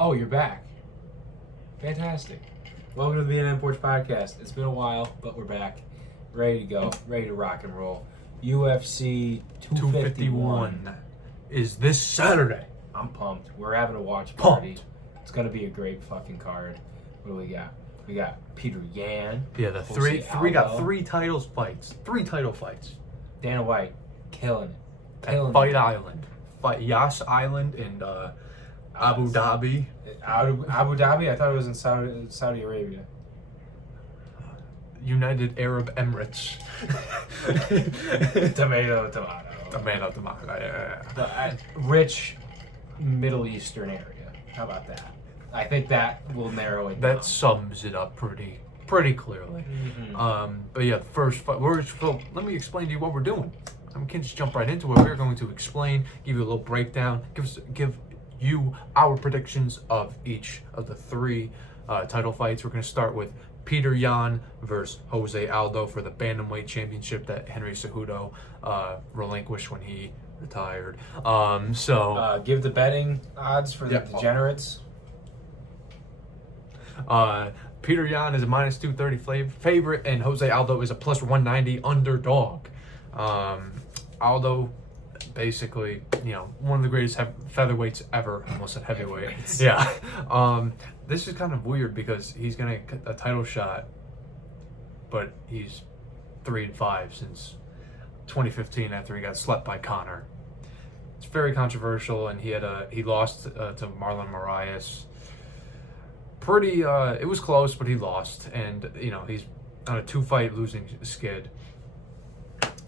Oh, you're back. Fantastic. Welcome to the B&N Porch Podcast. It's been a while, but we're back. Ready to go. Ready to rock and roll. UFC 251 is this Saturday. I'm pumped. We're having a watch party. Pumped. It's going to be a great fucking card. What do we got? We got Peter Yan. Yeah, the Jose three got Aldo. three title fights. Dana White. Killing it. At Fight Island. Yas Island in Abu Dhabi. Abu Dhabi? I thought it was in Saudi Arabia. United Arab Emirates. Tomato. Yeah. Rich Middle Eastern area. How about that? I think that will narrow it down. That sums it up pretty clearly. Mm-hmm. But yeah, the first fight. So let me explain to you what we're doing. We can just jump right into it. We're going to explain, give you a little breakdown, give you our predictions of each of the three title fights. We're going to start with Peter Yan versus Jose Aldo for the bantamweight championship that Henry Cejudo relinquished when he retired. Give the betting odds for the degenerates. Peter Yan is a minus 230 favorite, and Jose Aldo is a plus 190 underdog. Aldo, basically, one of the greatest featherweights ever. I almost said heavyweight. Yeah. This is kind of weird because he's gonna get a title shot, but he's 3-5 since 2015 after he got slept by Conor. It's very controversial, and he lost to Marlon Moraes. It was close, but he lost, and he's on a 2-fight losing skid.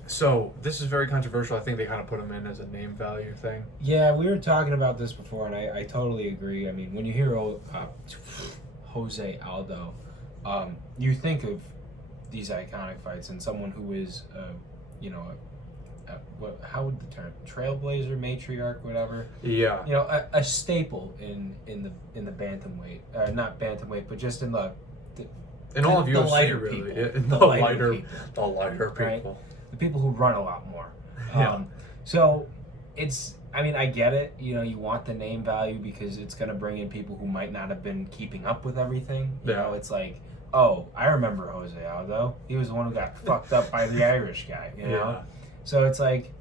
So this is very controversial. I think they kind of put him in as a name value thing. Yeah, we were talking about this before, and I totally agree. I mean, when you hear Jose Aldo, you think of these iconic fights and someone who is, how would the term, trailblazer, matriarch, whatever. Yeah. A staple in the bantamweight, not bantamweight, but just in all of UFC, the lighter really. people. Yeah, the lighter people. Right? The people who run a lot more. Yeah. So I get it. You want the name value because it's going to bring in people who might not have been keeping up with everything. You know, it's like, oh, I remember Jose Aldo. He was the one who got fucked up by the Irish guy, Yeah. So it's like,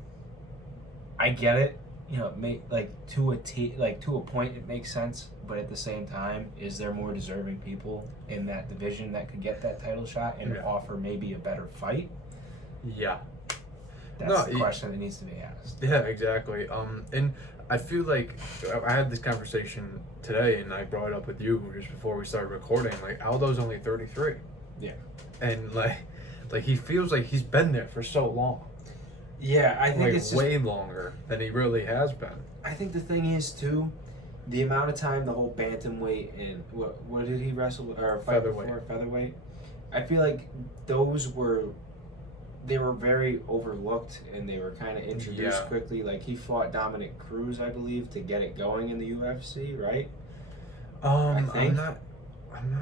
I get it. To a point it makes sense, but at the same time, is there more deserving people in that division that could get that title shot and offer maybe a better fight? Yeah. That's the question that needs to be asked. Yeah, exactly. And I feel like I had this conversation today, and I brought it up with you just before we started recording. Like, Aldo's only 33. Yeah. And like he feels like he's been there for so long. Yeah, I think it's way longer than he really has been. I think the thing is too, the amount of time the whole bantamweight and what did he wrestle or fight before featherweight? I feel like they were very overlooked and they were kind of introduced quickly. Like, he fought Dominic Cruz, I believe, to get it going in the UFC, right? I'm not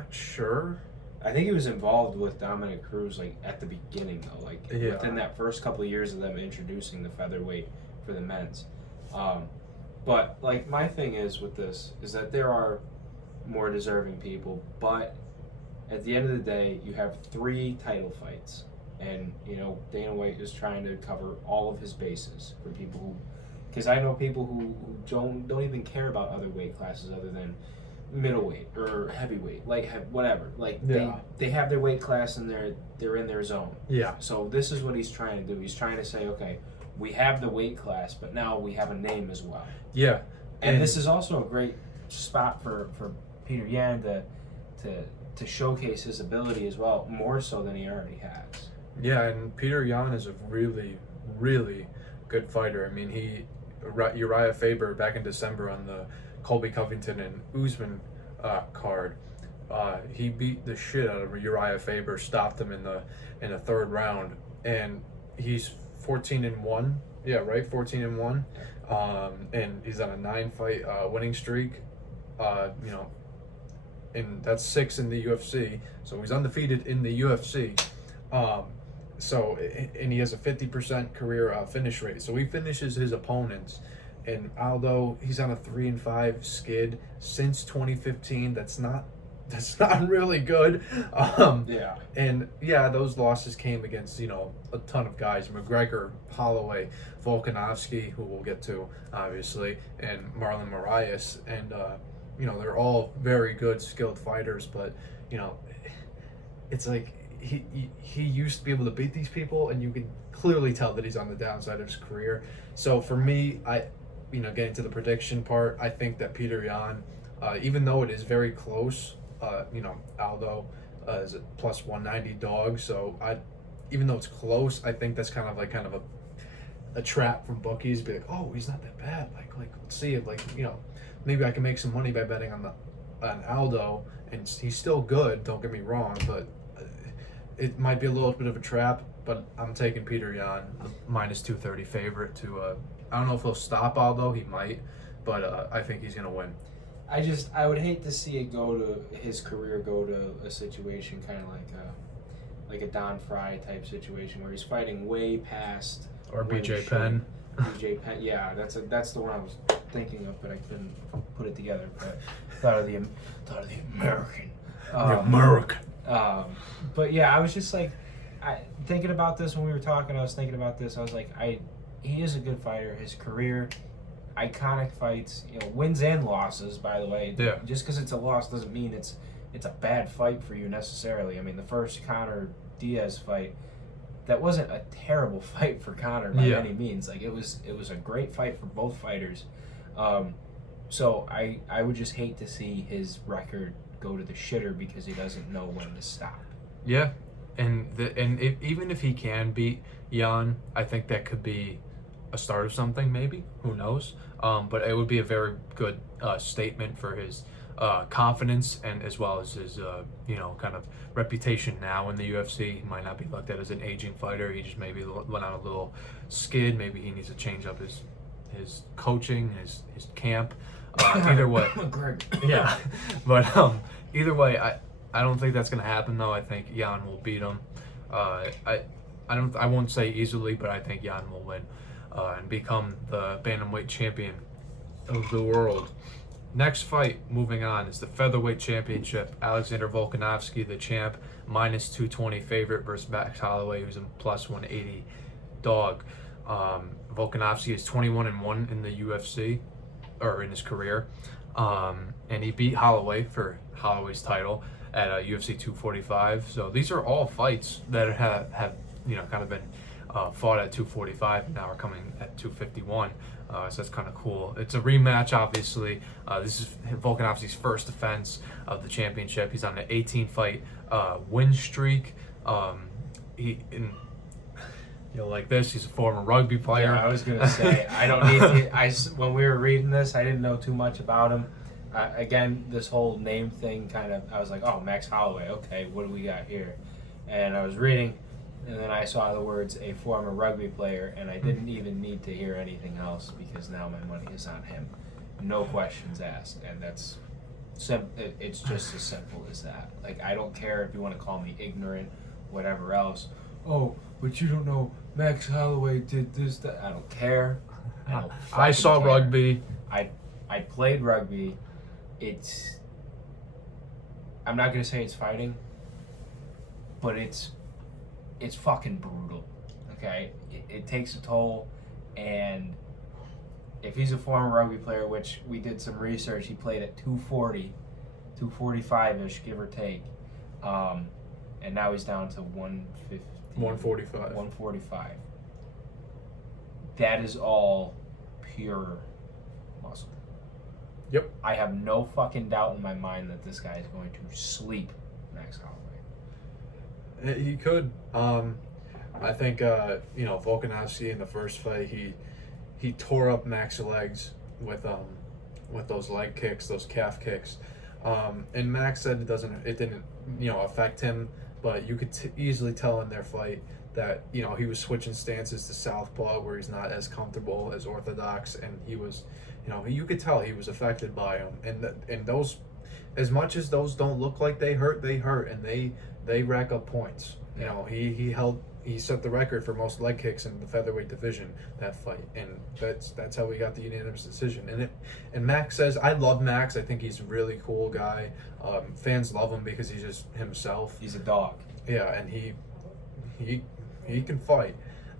sure. I think he was involved with Dominic Cruz at the beginning though, within that first couple of years of them introducing the featherweight for the men's. But my thing is with this is that there are more deserving people, but at the end of the day, you have 3 title fights. And, Dana White is trying to cover all of his bases for people who... Because I know people who don't even care about other weight classes other than middleweight or heavyweight, whatever. They have their weight class and they're in their zone. Yeah. So this is what he's trying to do. He's trying to say, okay, we have the weight class, but now we have a name as well. Yeah. And this is also a great spot for Peter Yan to showcase his ability as well, more so than he already has. Yeah, and Peter Yan is a really, really good fighter. I mean, Uriah Faber back in December on the Colby Covington and Usman card, he beat the shit out of Uriah Faber, stopped him in the third round, and he's 14-1. Yeah, right, 14-1. And he's on a 9-fight winning streak. And that's 6 in the UFC. So he's undefeated in the UFC. And he has a 50% career finish rate. So he finishes his opponents And Aldo, he's on a 3-5 skid since 2015. That's not really good. And yeah, those losses came against, you know, a ton of guys: McGregor, Holloway, Volkanovski, who we'll get to obviously, and Marlon Moraes. And you know, they're all very good, skilled fighters, but you know, it's like he used to be able to beat these people, and you can clearly tell that he's on the downside of his career. So for me, getting to the prediction part, I think that Peter Yan, even though it is very close, Aldo is a plus 190 dog. So even though it's close, I think that's kind of a trap from bookies. Be like, oh, he's not that bad. Like let's see it. Like, you know, maybe I can make some money by betting on Aldo, and he's still good. Don't get me wrong, but it might be a little bit of a trap. But I'm taking Peter Yan, minus 230 favorite to. I don't know if he'll stop Aldo. He might, but I think he's gonna win. I would hate to see it his career go to a situation kind of like a Don Fry type situation where he's fighting way past. Or BJ Penn. BJ Penn, yeah, that's the one I was thinking of, but I couldn't put it together. But thought of the American. American. But yeah, I was just like, thinking about this when we were talking. I was thinking about this. I was like, he is a good fighter. His career, iconic fights, you know, wins and losses. By the way, yeah. Just because it's a loss doesn't mean it's a bad fight for you necessarily. I mean, the first Conor Diaz fight, that wasn't a terrible fight for Conor by any means. Like it was a great fight for both fighters. So I would just hate to see his record go to the shitter because he doesn't know when to stop. Yeah, even if he can beat Yan, I think that could be a start of something. Maybe, who knows? But it would be a very good statement for his confidence, and as well as his kind of reputation now in the UFC. He might not be looked at as an aging fighter. He just maybe went on a little skid. Maybe he needs to change up his coaching, his camp. Either way, yeah. But either way, I don't think that's gonna happen though. I think Yan will beat him. I won't say easily, but I think Yan will win and become the bantamweight champion of the world. Next fight, moving on, is the featherweight championship. Alexander Volkanovski, the champ, minus 220 favorite versus Max Holloway, who's a plus 180 dog. Volkanovski is 21-1 in the UFC, or in his career, and he beat Holloway for Holloway's title at UFC 245. So these are all fights that have kind of been fought at 245 and now are coming at 251. So that's kind of cool. It's a rematch, obviously. This is Volkanovski's first defense of the championship. He's on an 18-fight win streak. Like this, he's a former rugby player. Yeah, I was gonna say I don't need to. When we were reading this, I didn't know too much about him. Again, this whole name thing I was like, oh, Max Holloway. Okay, what do we got here? And I was reading, and then I saw the words a former rugby player, and I didn't even need to hear anything else because now my money is on him. No questions asked, and that's it's just as simple as that. Like, I don't care if you want to call me ignorant, whatever else. Oh, but you don't know Max Holloway did this, that. I don't care. I saw care. Rugby. I played rugby. I'm not gonna say it's fighting, but it's fucking brutal. Okay, it takes a toll, and if he's a former rugby player, which we did some research, he played at 240, 245-ish, give or take, and now he's down to 145. That is all pure muscle. Yep. I have no fucking doubt in my mind that this guy is going to sleep Max Holloway. He could. I think Volkanovski in the first fight, he tore up Max's legs with those leg kicks, those calf kicks, and Max said it didn't affect him, but you could easily tell in their fight that he was switching stances to southpaw where he's not as comfortable as orthodox, and he was, you could tell he was affected by him, and those, as much as those don't look like they hurt, and they rack up points. He he set the record for most leg kicks in the featherweight division that fight, and that's how we got the unanimous decision. And Max says, I love Max. I think he's a really cool guy. Fans love him because he's just himself. He's a dog. Yeah, and he can fight.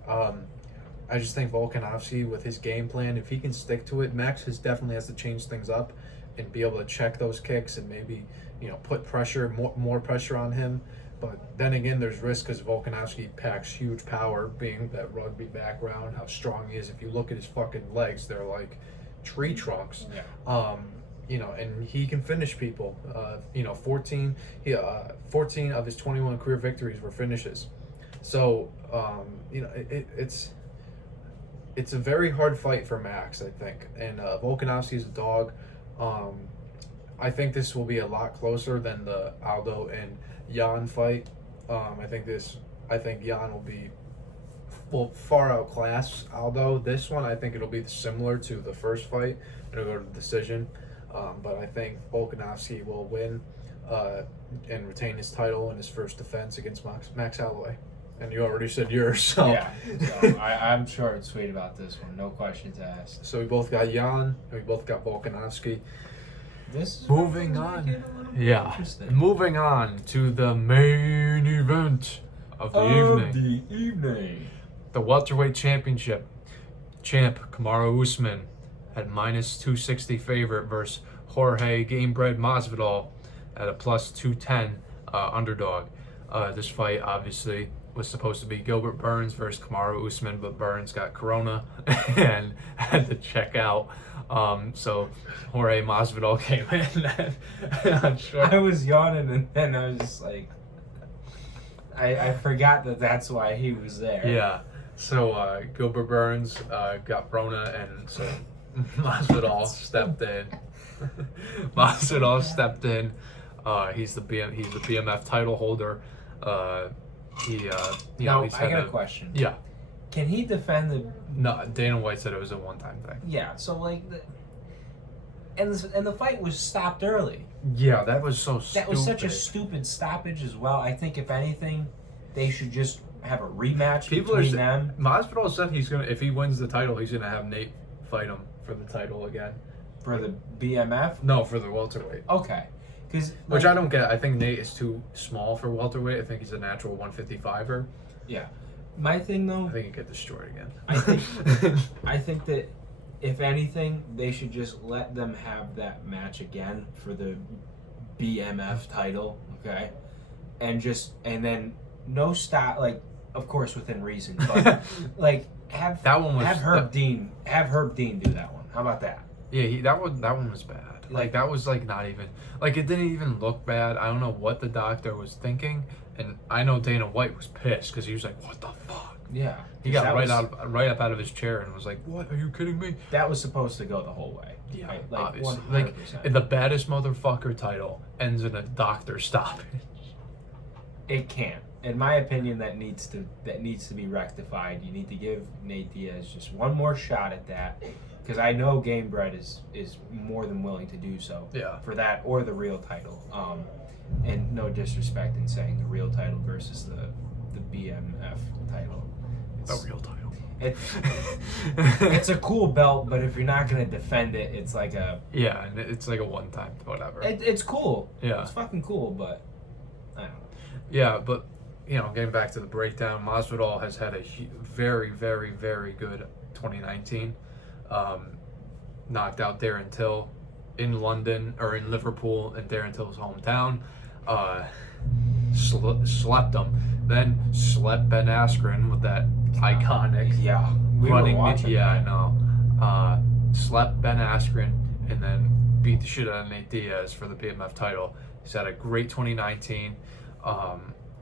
I just think Volkanovski, with his game plan, if he can stick to it, Max definitely has to change things up and be able to check those kicks and maybe, put pressure, more pressure on him. But then again, there's risk because Volkanovski packs huge power, being that rugby background, how strong he is. If you look at his fucking legs, they're like tree trunks. Yeah. And he can finish people. 14 of his 21 career victories were finishes. So, it's a very hard fight for Max, I think. And Volkanovski is a dog. I think this will be a lot closer than the Aldo and Jan fight. I think Jan will far outclass Aldo. This one, I think it'll be similar to the first fight. It'll go to the decision. But I think Volkanovski will win and retain his title in his first defense against Max Holloway. And you already said yours, so. Yeah, so I'm short and sweet about this one. No questions asked. So we both got Jan, and we both got Volkanovski. This is moving on. Yeah. Moving on to the main event of the evening. The welterweight championship. Champ Kamaru Usman at -260 favorite versus Jorge Gamebred Masvidal at a +210 underdog. This fight obviously was supposed to be Gilbert Burns versus Kamaru Usman, but Burns got corona and had to check out. So Jorge Masvidal came in. I was yawning, and then I was just like, I forgot that's why he was there. Yeah. So Gilbert Burns got corona, and so Masvidal stepped in. Masvidal stepped in. He's the BMF title holder. I got a question. Yeah. Can he defend the? No, Dana White said it was a one-time thing. Yeah. So and the fight was stopped early. Yeah, that was so stupid. That was such a stupid stoppage as well. I think if anything, they should just have a rematch between them. Masvidal said if he wins the title, he's gonna have Nate fight him for the title again. For the BMF? No, for the welterweight. Okay. Which I don't get. I think Nate is too small for welterweight. I think he's a natural 155er. Yeah. My thing though, I think he'd get destroyed again. I think that if anything, they should just let them have that match again for the BMF title, okay? And then no stop, like, of course within reason, but like have Herb Dean do that one. How about that? Yeah, that one was bad. Like that was like not even like it didn't even look bad. I don't know what the doctor was thinking, and I know Dana White was pissed because he was like, "What the fuck?" Yeah, he got right up out of his chair and was like, "What? Are you kidding me?" That was supposed to go the whole way. Yeah, right? obviously. 100%. Like the baddest motherfucker title ends in a doctor stoppage. It can't. In my opinion, that needs to be rectified. You need to give Nate Diaz just one more shot at that. Because I know Gamebred is more than willing to do so. Yeah. For that or the real title. And no disrespect in saying the real title versus the BMF title. The real title. It's a cool belt, but if you're not gonna defend it, it's like a and it's like a one-time whatever. It's cool. Yeah. It's fucking cool, but I don't know. Yeah, but getting back to the breakdown, Masvidal has had a very, very, very good 2019. Knocked out Darren Till in London or in Liverpool in Darren Till's hometown. Slept him. Then slept Ben Askren with that iconic running. I know. Slept Ben Askren and then beat the shit out of Nate Diaz for the BMF title. He's had a great 2019.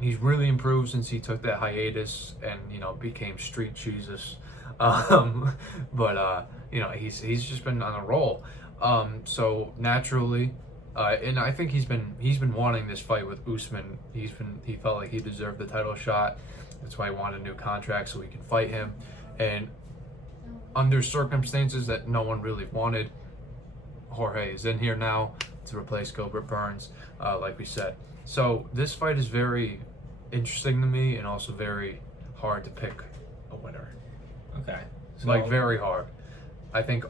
He's really improved since he took that hiatus and became Street Jesus. He's just been on a roll. So naturally, and I think he's been wanting this fight with Usman. He felt like he deserved the title shot. That's why he wanted a new contract so he could fight him. And under circumstances that no one really wanted, Jorge is in here now to replace Gilbert Burns, like we said. So this fight is very interesting to me and also very hard to pick a winner. Okay. So, Like very hard. I think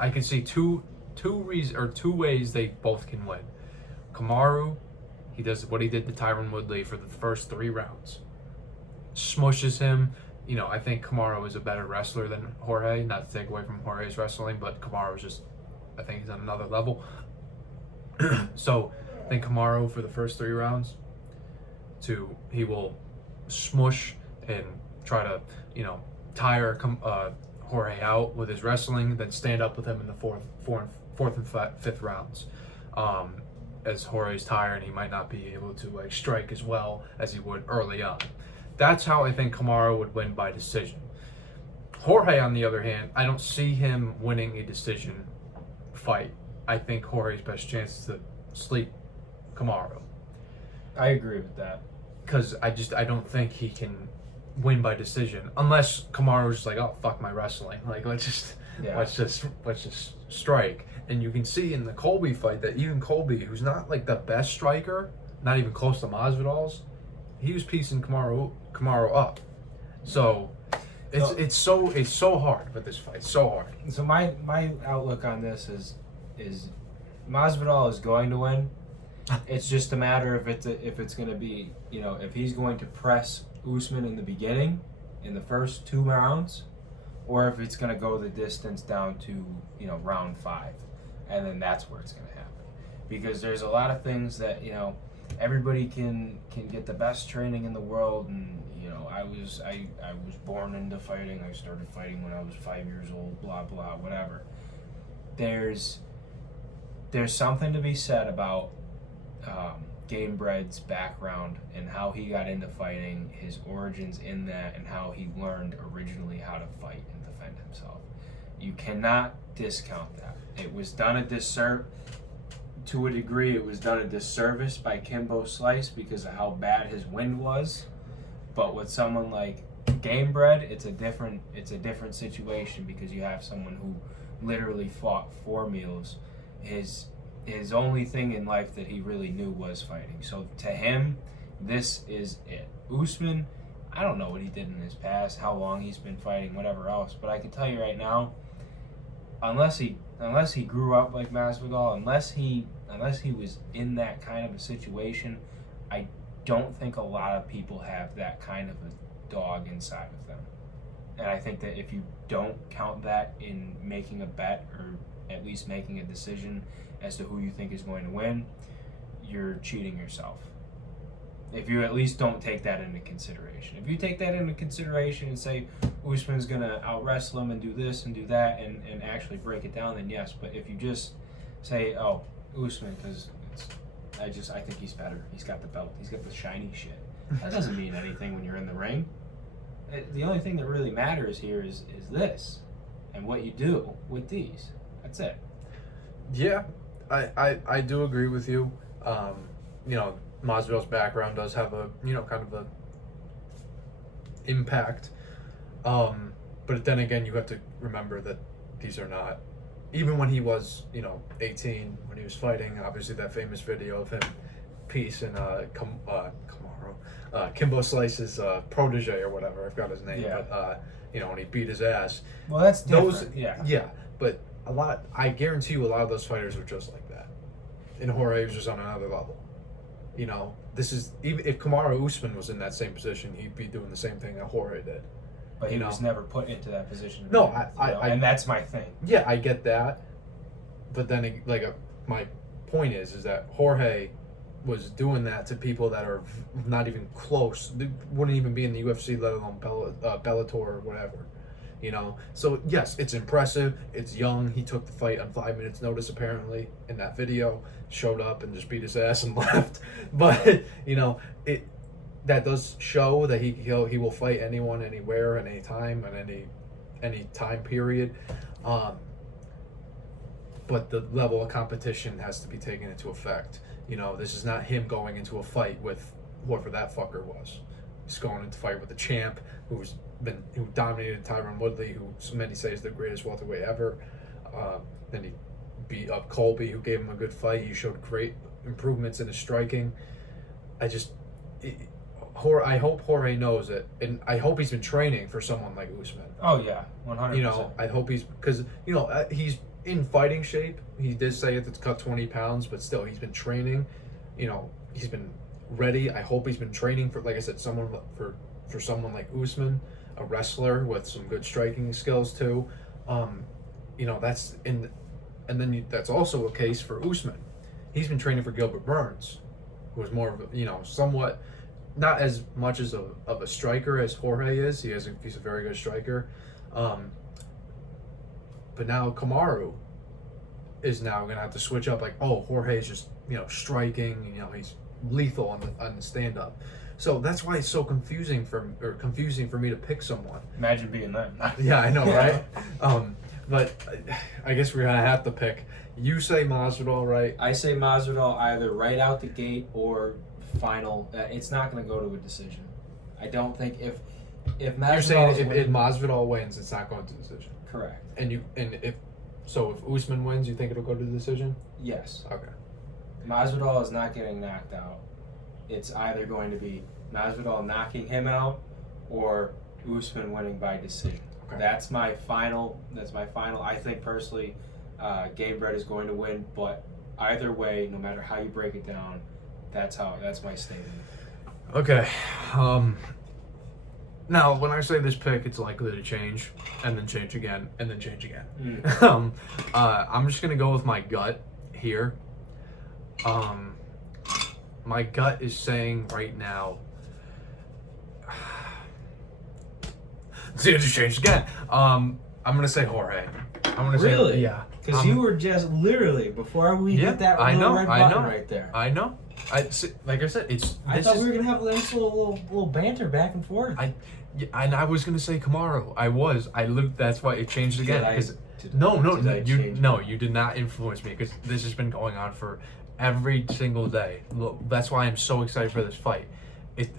I can see two ways they both can win. Kamaru, he does what he did to Tyron Woodley for the first 3 rounds. Smushes him. You know, I think Kamaru is a better wrestler than Jorge. Not to take away from Jorge's wrestling, but Kamaru is just, I think he's on another level. So I think Kamaru for the first 3 rounds, he will smush and try to, you know, tire Jorge out with his wrestling, then stand up with him in the fourth and fifth rounds. As Jorge's tired, he might not be able to like strike as well as he would early on. That's how I think Kamaru would win by decision. Jorge, on the other hand, I don't see him winning a decision fight. I think Jorge's best chance is to sleep Kamaru. I agree with that. Because I don't think he can win by decision unless Kamaru's just like, oh fuck my wrestling, like let's just strike. And you can see in the Colby fight that even Colby, who's not like the best striker, not even close to Masvidal's, he was piecing Kamaru up. So it's so hard with this fight, so hard. So my outlook on this is Masvidal is going to win. It's just a matter of if it's going to be, you know, if he's going to press Usman in the beginning, in the first 2 rounds, or if it's going to go the distance down to, you know, round 5, and then that's where it's going to happen. Because there's a lot of things that, you know, everybody can get the best training in the world, and you know, I was born into fighting. I started fighting when I was 5 years old. Blah blah whatever. There's something to be said about Gamebred's background and how he got into fighting, his origins in that, and how he learned originally how to fight and defend himself. You cannot discount that. It was done a disservice. To a degree, it was done a disservice by Kimbo Slice because of how bad his wind was. But with someone like Gamebred, it's a different situation because you have someone who literally fought 4 meals. His only thing in life that he really knew was fighting. So to him, this is it. Usman, I don't know what he did in his past, how long he's been fighting, whatever else. But I can tell you right now, unless he grew up like Masvidal, unless he was in that kind of a situation, I don't think a lot of people have that kind of a dog inside of them. And I think that if you don't count that in making a bet or at least making a decision as to who you think is going to win, you're cheating yourself. If you at least don't take that into consideration. If you take that into consideration and say Usman's going to out-wrestle him and do this and do that and actually break it down, then yes. But if you just say, oh, Usman, because I think he's better. He's got the belt. He's got the shiny shit. That doesn't mean anything when you're in the ring. The only thing that really matters here is this and what you do with these. That's it. Yeah, I do agree with you. You know, Masvidal's background does have a, you know, kind of a impact. But then again, you have to remember that these are not, even when he was, you know, 18, when he was fighting, obviously that famous video of him piecing Kimbo Slice's protege or whatever, I forgot his name, Yeah. but you know, when he beat his ass. Well, that's different. Yeah, but I guarantee you a lot of those fighters were just like that. And Jorge was just on another level. You know, this is, even if Kamaru Usman was in that same position, he'd be doing the same thing that Jorge did. But he was never put into that position. No, and that's my thing. Yeah, I get that. But then, my point is that Jorge was doing that to people that are not even close. They wouldn't even be in the UFC, let alone Bellator or whatever. You know? So, yes, it's impressive. It's young. He took the fight on 5 minutes' notice, apparently, in that video. Showed up and just beat his ass and left. But, you know, that does show that he will fight anyone, anywhere, at any time, at any time period. But the level of competition has to be taken into effect. You know, this is not him going into a fight with whoever that fucker was. He's going into a fight with a champ who dominated Tyron Woodley, who many say is the greatest welterweight ever. Then he beat up Colby, who gave him a good fight. He showed great improvements in his striking. I hope Jorge knows it, and I hope he's been training for someone like Usman. Oh yeah, 100%. You know, I hope because he's in fighting shape. He did say it to cut 20 pounds, but still, he's been training. You know, he's been ready. I hope he's been training for, like I said, someone like Usman, a wrestler with some good striking skills too. You know, that's and then that's also a case for Usman. He's been training for Gilbert Burns, who is more of a, somewhat, not as much as of a striker as Jorge is. He's a very good striker. But now Kamaru is now going to have to switch up. Like, oh, Jorge is just, striking. He's lethal on the stand-up. So that's why it's so confusing for me to pick someone. Imagine being them. Yeah, I know, right? But I guess we're going to have to pick. You say Masvidal, right? I say Masvidal either right out the gate or final. It's not going to go to a decision. I don't think if Masvidal. You're saying if Masvidal wins, it's not going to decision. Correct. And if Usman wins, you think it'll go to decision? Yes. Okay. Masvidal is not getting knocked out. It's either going to be Masvidal knocking him out or Usman winning by decision. Okay. That's my final. I think personally, Gamebred is going to win, but either way, no matter how you break it down, that's my statement. Okay. Now, when I say this pick, it's likely to change, and then change again, and then change again. I'm just gonna go with my gut here. My gut is saying right now. See, it just changed again. I'm gonna say Jorge. Really? Say, yeah. Because you were just literally before we hit that red button right there. I know. Like I said, I thought we were gonna have a nice little banter back and forth. I was gonna say Kamaru. That's why it changed again. You did not influence me because this has been going on for every single day. That's why I'm so excited for this fight.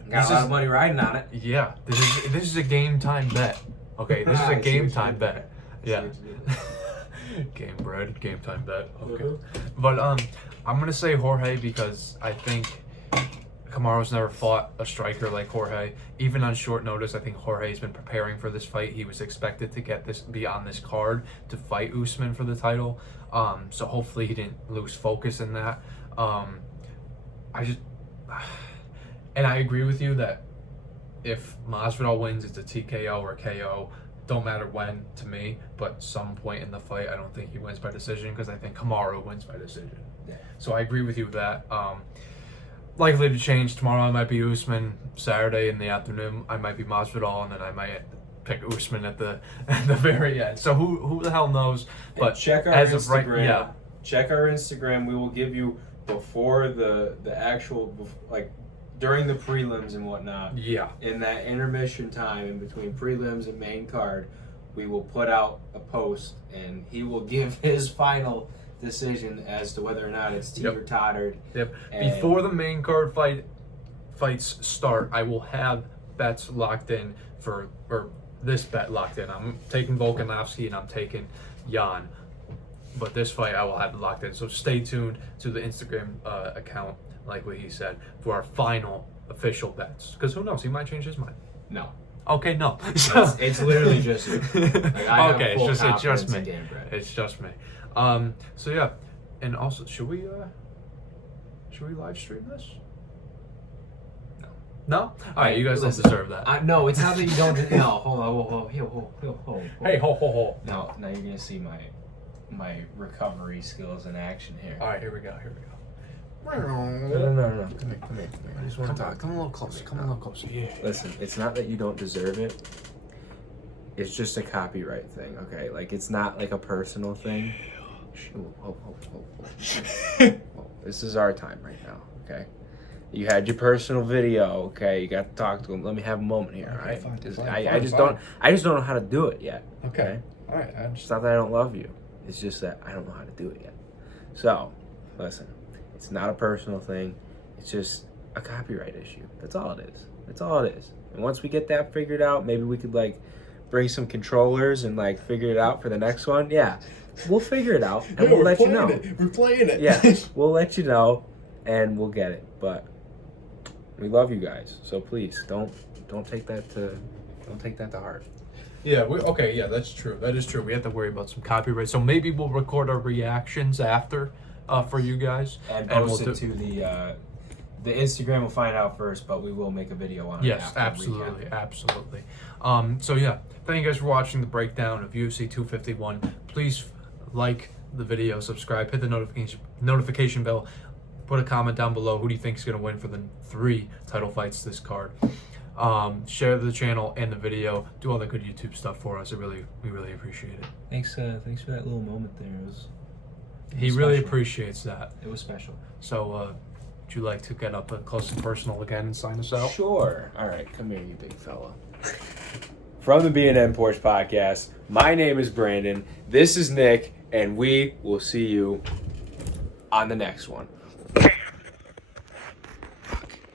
Got a lot of money riding on it. Yeah, this is a game time bet. Okay, this is a game time bet. Yeah. Game time bet. Okay. But I'm gonna say Jorge because I think Kamaru's never fought a striker like Jorge. Even on short notice, I think Jorge's been preparing for this fight. He was expected to be on this card to fight Usman for the title. So hopefully he didn't lose focus in that. And I agree with you that if Masvidal wins, it's a TKO or KO. Don't matter when to me, but some point in the fight, I don't think he wins by decision because I think Kamaru wins by decision. Yeah. So I agree with you with that. Likely to change. Tomorrow I might be Usman. Saturday in the afternoon I might be Masvidal, and then I might pick Usman at the very end. So who the hell knows? But check our as Instagram. of right, yeah. Check our Instagram. We will give you before the actual during the prelims and whatnot. Yeah. In that intermission time in between prelims and main card, we will put out a post, and he will give his final decision as to whether or not it's teeter-tottered. Yep. Before the main card fights start, I will have bets locked in this bet locked in. I'm taking Volkanovski and I'm taking Jan. But this fight I will have it locked in. So stay tuned to the Instagram account, like what he said, for our final official bets. Because who knows, he might change his mind. No. Okay, no. It's literally just you. Okay, it's just me. It's just me. So yeah, and also should we live stream this? No? Alright, you guys don't deserve that. No, it's not that you don't. No, hold on. Hey, ho. No, now you're gonna see my recovery skills in action here. Alright, here we go. No. Come here. I just want to talk. Come a little closer. Yeah. Listen, it's not that you don't deserve it. It's just a copyright thing, okay? Like, it's not like a personal thing. This is our time right now, okay? You had your personal video, okay? You got to talk to him. Let me have a moment here, all right? I just don't know how to do it yet. Okay. All right. It's not that I don't love you. It's just that I don't know how to do it yet. So, listen, it's not a personal thing. It's just a copyright issue. That's all it is. And once we get that figured out, maybe we could bring some controllers and figure it out for the next one. Yeah, we'll figure it out and we'll let you know. We're playing it. Yeah, we'll let you know and we'll get it. But We love you guys. So please don't take that to heart. Yeah, that's true. That is true. We have to worry about some copyright. So maybe we'll record our reactions after for you guys. And post it to the Instagram will find out first, but we will make a video on it. Yes, absolutely. So yeah, thank you guys for watching the breakdown of UFC 251. Please like the video, subscribe, hit the notification bell, put a comment down below. Who do you think is going to win for the 3 title fights this card? Share the channel and the video. Do all the good YouTube stuff for us. We really appreciate it. Thanks for that little moment there. He really appreciates that. It was special. So, would you like to get up close and personal again and sign us out? Sure. All right, come here, you big fella. From the B&N Porch Podcast, my name is Brandon. This is Nick, and we will see you on the next one.